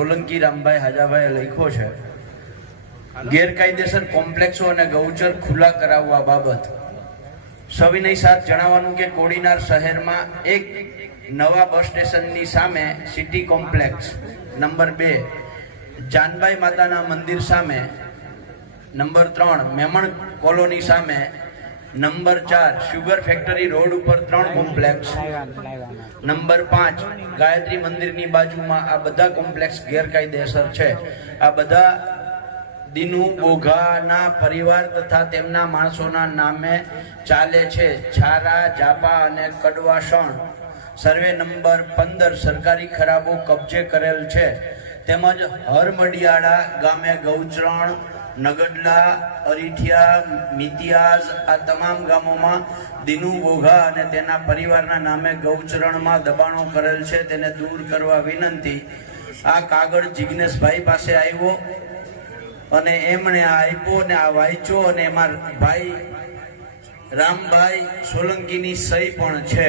સોલંકી રામભાઈ હાજાભાઈએ લખ્યો છે, ગેરકાયદેસર કોમ્પ્લેક્સો અને ગૌચર ખુલ્લા કરાવવા બાબત સવિનય સાથ જણાવવાનું કે કોડીનાર શહેરમાં એક નવા બસ સ્ટેશનની સામે સિટી કોમ્પ્લેક્સ, નંબર 2 જાનબાઈ માતાના મંદિર સામે, નંબર 3 મેમણ કોલોની સામે, નંબર 4 શુગર ફેક્ટરી રોડ ઉપર 3 કોમ્પ્લેક્સ, નંબર 5 ગાયત્રી મંદિરની બાજુમાં આ બધા કોમ્પ્લેક્સ ગેરકાયદેસર છે. આ બધા દિનુ બોઘાના પરિવાર તથા તેમના માણસોના નામે ચાલે છે. છારા, જાપા અને કડવાસણ સર્વે નંબર 15 સરકારી ખરાબો કબજે કરેલ છે. તેમજ હરમડિયાળા ગામે ગૌચરણ, નગડલા, અરીઠિયા, મિતિયાઝ આ તમામ ગામોમાં દિનુ બોઘા અને તેના પરિવારના નામે ગૌચરણમાં દબાણો કરેલ છે. તેને દૂર કરવા વિનંતી. આ કાગળ જિગ્નેશભાઈ પાસે આવ્યો અને એમણે આ આપ્યો ને આ વાંચ્યો અને એમાં ભાઈ રામભાઈ સોલંકીની સહી પણ છે.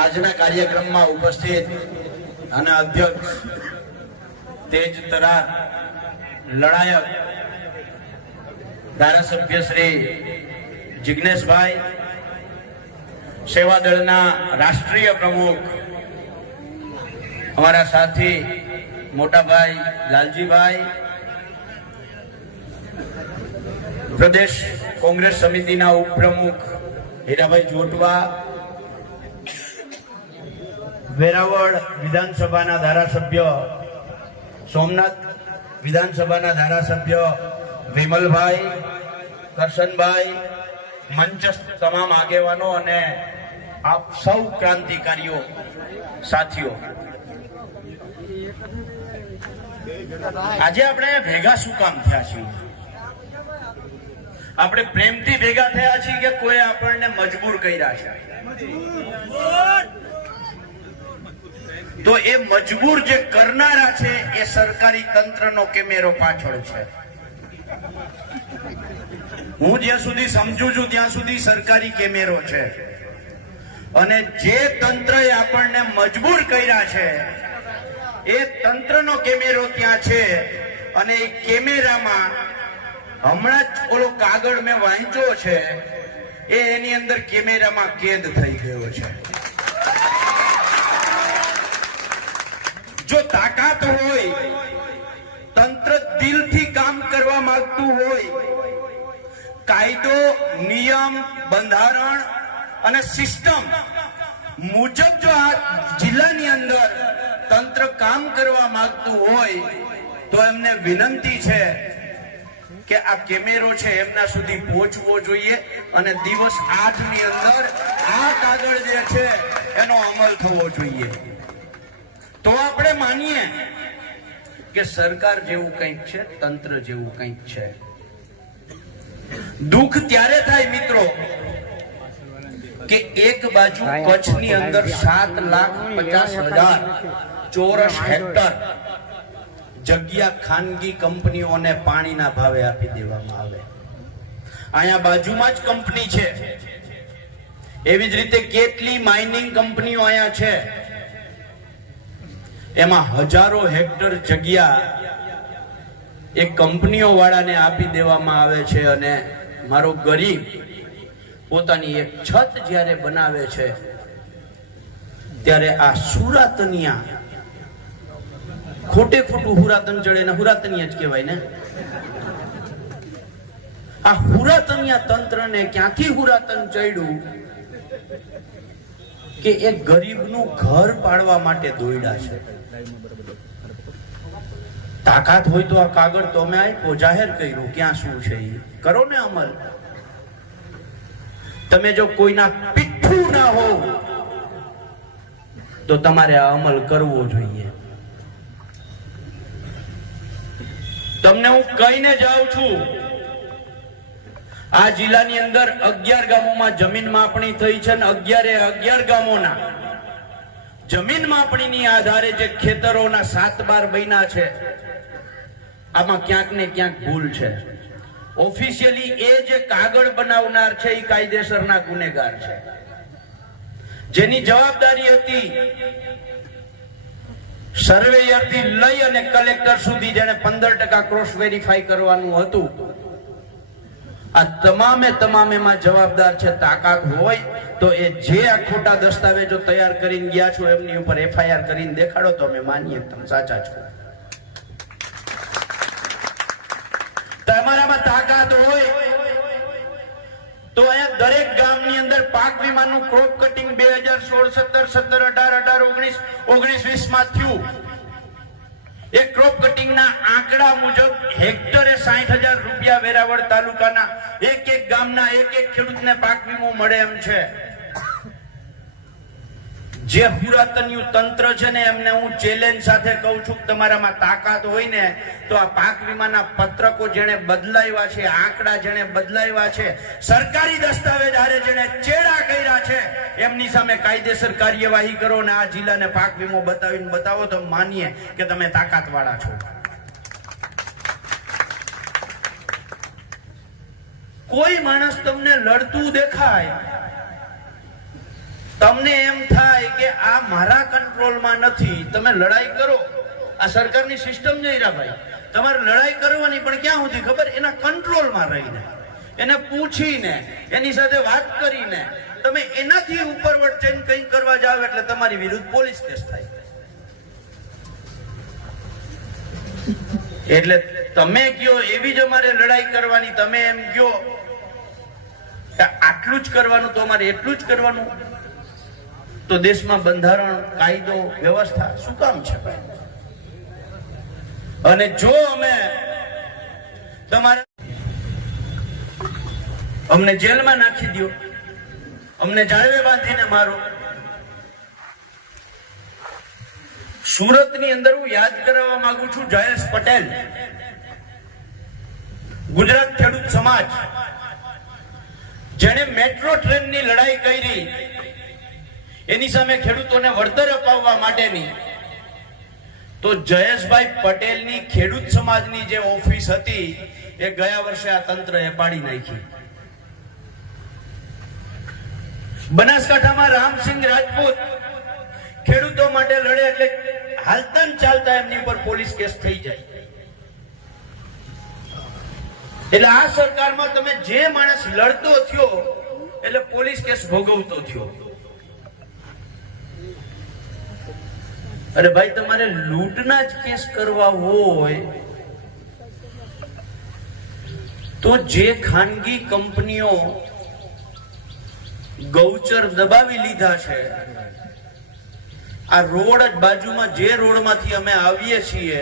આજના કાર્યક્રમમાં ઉપસ્થિત અને અધ્યક્ષ તેજ તરાર લડાયક ધારાસભ્ય શ્રી જિગ્નેશભાઈ, સેવાદળના રાષ્ટ્રીય પ્રમુખ અમારા સાથી મોટાભાઈ લાલજીભાઈ, પ્રદેશ કોંગ્રેસ સમિતિના ઉપપ્રમુખ હીરાભાઈ જોટવા, વેરાવળ વિધાનસભાના ધારાસભ્ય, સોમનાથ વિધાનસભાના ધારાસભ્ય વિમલભાઈ, કરશનભાઈ, મંચસ્થ તમામ આગેવાનો અને આપ સૌ ક્રાંતિકારીઓ સાથીઓ, આજે આપણે ભેગા શું કામ થયા છીએ? આપણે પ્રેમથી ભેગા થયા છીએ કે કોઈ આપણને મજબૂર કર્યા છે? તો એ મજબૂર જે કરનારા છે એ સરકારી તંત્રનો કેમેરો પાછળ છે. હું જ્યાં સુધી સમજુ છું ત્યાં સુધી સરકારી કેમેરો છે અને જે તંત્રએ આપણને મજબૂર કર્યા છે એ તંત્રનો કેમેરો ત્યાં છે. અને એ કેમેરામાં હમણાં જ ઓલો કાગળ મેં વાંચ્યો છે એ એની અંદર કેમેરામાં કેદ થઈ ગયો છે. જો તાકાત હોય, તંત્ર દિલથી કામ કરવા માંગતું હોય, કાયદો, નિયમ, બંધારણ અને સિસ્ટમ મુજબ જો આ જિલ્લાની અંદર તંત્ર કામ કરવા માંગતું હોય તો એમને વિનંતી છે કે આ કેમેરો છે એમના સુધી પહોંચવો જોઈએ અને દિવસ 8 ની અંદર આ કાગળ જે છે એનો અમલ થવો જોઈએ. તો આપણે માનીએ કે સરકાર જેવું કંઈક છે, તંત્ર જેવું કંઈક છે. દુઃખ ત્યારે થાય મિત્રો કે એક બાજુ કચ્છની અંદર 7,50,000 ચોરસ હેક્ટર જગ્યા ખાનગી કંપનીઓને પાણીના ભાવે આપી દેવામાં આવે. અહીંયા બાજુમાં જ કંપની છે. એવી જ રીતે કેટલી માઇનિંગ કંપનીઓ અહીંયા છે. એમાં હજારો હેક્ટર જગ્યા એ કંપનીઓ વાળાને આપી દેવામાં આવે છે અને મારો ગરીબ પોતાની એક છત જ્યારે બનાવે છે ત્યારે આ હુરાતનિયા, ખોટે ખોટું હુરાતન ચડે ને હુરાતનિયા જ કહેવાય ને, આ હુરાતનિયા તંત્રને ક્યાંથી હુરાતન ચડ્યું કે એક ગરીબનું ઘર પાડવા માટે દોડ્યા છે. તાકાત હોય તો આ કાગળ તો અમે આપ્યો, જાહેર કર્યું, ક્યાં શું છે એ કરો ને અમલ. તમે જો કોઈના પીઠું ના હો તો તમારે આ અમલ કરવો જોઈએ. તમને હું કહીને જાઉં છું, આ જિલ્લાની અંદર 11 ગામોમાં જમીન માપણી થઈ છે અને 11 ગામોના જમીન માપણીની આધારે જે ખેતરોના 7/12 બન્યા છે આમાં ક્યાંક ને ક્યાંક ભૂલ છે. ઓફિશિયલી એ જે કાગળ બનાવનાર છે એ કાયદેસરના ગુનેગાર છે, જેની જવાબદારી હતી સર્વેયર થી લઈ અને કલેક્ટર સુધી જેને 15% ક્રોસ વેરીફાઈ કરવાનું હતું. આ તમામે માં જવાબદાર છે. તાકાત હોય તો એ જે આ ખોટા દસ્તાવેજો તૈયાર કરીને ગયા છો એમની ઉપર FIR કરીને દેખાડો તો અમે માનીએ તમે સાચા છો. તમારામાં તાકાત હોય તો અહીંયા દરેક ગામની અંદર પાક વીમાનું ક્રોપ કટિંગ 2016, 17, 17, 18, 19, 20 માં થયું. એ ક્રોપ કટિંગ ના આંકડા મુજબ હેક્ટરે 60,000 રૂપિયા વેરાવળ તાલુકાના એક ગામના એક ખેડૂતને પાક વીમો મળે એમ છે. જે પુરાતનયું તંત્ર છે ને એમને હું ચેલેન્જ સાથે કહું છું કે તમારામાં તાકાત હોય ને તો આ પાક વીમાના પત્રકો જેને બદલાવ્યા છે, આંકડા જેને બદલાવ્યા છે, સરકારી દસ્તાવેજ હારે જેને ચેડા કર્યા છે એમની સામે કાયદેસર કાર્યવાહી કરો ને આ જિલ્લાને પાક વીમો બતાવીને બતાવો તો માનીએ કે તમે તાકાત વાળા છો. કોઈ માણસ તમને લડતું દેખાય, તમને એમ થાય કે આ મારા કંટ્રોલમાં નથી, તમે લડાઈ કરો. આ સરકારની સિસ્ટમ છે હીરાભાઈ, તમારે લડાઈ કરવાની પણ ક્યાં સુધી ખબર, એના કંટ્રોલમાં રહીને, એને પૂછીને, એની સાથે વાત કરીને તમે એનાથી ઉપરવટ જઈને કંઈ કરવા જાવ એટલે તમારી વિરુદ્ધ પોલીસ કેસ થાય. એટલે તમે કયો એવી જ અમારે લડાઈ કરવાની, તમે એમ કયો આટલું જ કરવાનું તો અમારે એટલું જ કરવાનું, તો દેશમાં બંધારણ, કાયદો, વ્યવસ્થા શું કામ છે ભાઈ? અને જો અમે તમારે અમને જેલમાં નાખી દો, અમને જાળવે બાંધીને મારો. સુરતની અંદર હું યાદ કરાવવા માંગુ છું, જયેશ પટેલ, ગુજરાત ખેડૂત સમાજ, જેણે મેટ્રો ટ્રેનની લડાઈ કરી, એની સામે ખેડૂતોને વળતર અપાવવા માટેની, તો જયેશભાઈ પટેલની ખેડૂત સમાજની જે ઓફિસ હતી એ ગયા વર્ષે આ તંત્રએ પાડી નાખી. બનાસકાંઠામાં રામસિંહ રાજપૂત ખેડૂતો માટે લડે એટલે હાલતા ચાલતા એમની ઉપર પોલીસ કેસ થઈ જાય. એટલે આ સરકારમાં તમે જે માણસ લડતો થયો એટલે પોલીસ કેસ ભોગવતો થયો. અરે ભાઈ, તમારે લૂંટના જ કેસ કરવા હોય તો જે ખાનગી કંપનીઓ ગૌચર દબાવી લીધા છે, આ રોડ જ બાજુમાં જે રોડમાંથી અમે આવીએ છીએ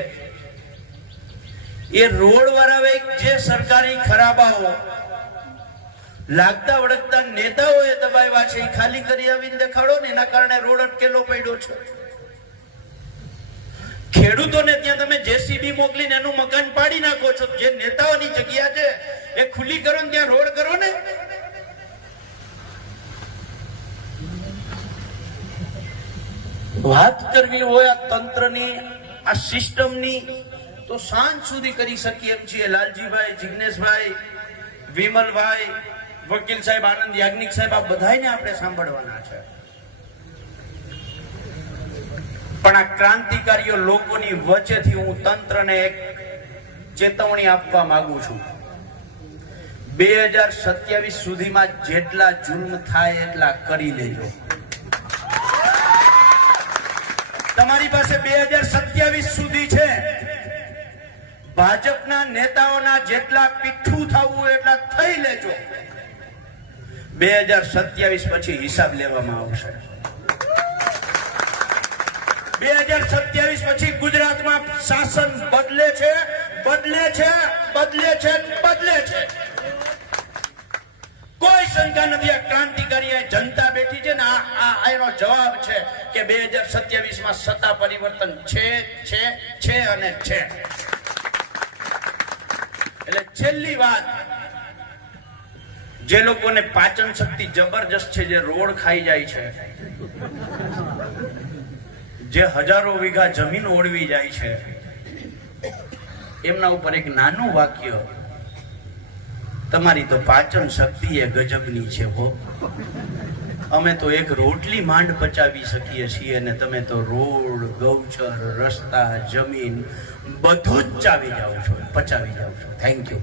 એ રોડ વાળા જે સરકારી ખરાબાઓ લાગતા વળગતા નેતાઓએ દબાવ્યા છે એ ખાલી કરી આવીને દેખાડો ને, એના કારણે રોડ અટકેલો પડ્યો છે. ખેડૂતોને ત્યાં તમે JCB મોકલીને એનું મકાન પાડી નાખો છો. જે નેતાઓની જગ્યા છે એ ખુલ્લી કરો ને ત્યાં રોડ કરો ને. વાત કરવી હોય આ તંત્રની, આ સિસ્ટમની, તો સાંજ સુધી કરી શકીએ એમ છીએ. લાલજીભાઈ, જિગ્નેશભાઈ, વિમલભાઈ, વકીલ સાહેબ, આનંદ યાજ્ઞિક સાહેબ, આ બધાને આપણે સાંભળવાના છે. પણ આ ક્રાંતિકારીઓ લોકોની વચ્ચેથી હું તંત્રને એક ચેતવણી આપવા માંગુ છું. 2027 સુધીમાં જેટલા જુલ્મ થાય એટલા કરી લેજો. તમારી પાસે 2027 સુધી છે. ભાજપના નેતાઓના જેટલા પીઠું થવું એટલા થઈ લેજો. 2027 પછી હિસાબ લેવામાં આવશે. 2027 પછી ગુજરાતમાં શાસન બદલે છે, બદલે છે, બદલે છે, બદલે છે. કોઈ શંકા નથી. આ ક્રાંતિકારી જનતા બેઠી છે ને, આ એનો જવાબ છે કે 2027 માં સત્તા પરિવર્તન છે અને છે. એટલે છેલ્લી વાત, જે લોકોને પાચન શક્તિ જબરજસ્ત છે, જે રોડ ખાઈ જાય છે, જે હજારો વીઘા જમીન ઓળવી જાય છે, એમના ઉપર એક નાનું વાક્ય તમારી તો પાચન શક્તિ એ ગજબની છે હો. અમે તો એક રોટલી માંડ પચાવી શકીએ છીએ અને તમે તો રોડ, ગૌચર, રસ્તા, જમીન બધું જ પચાવી જાઓ છો. Thank you.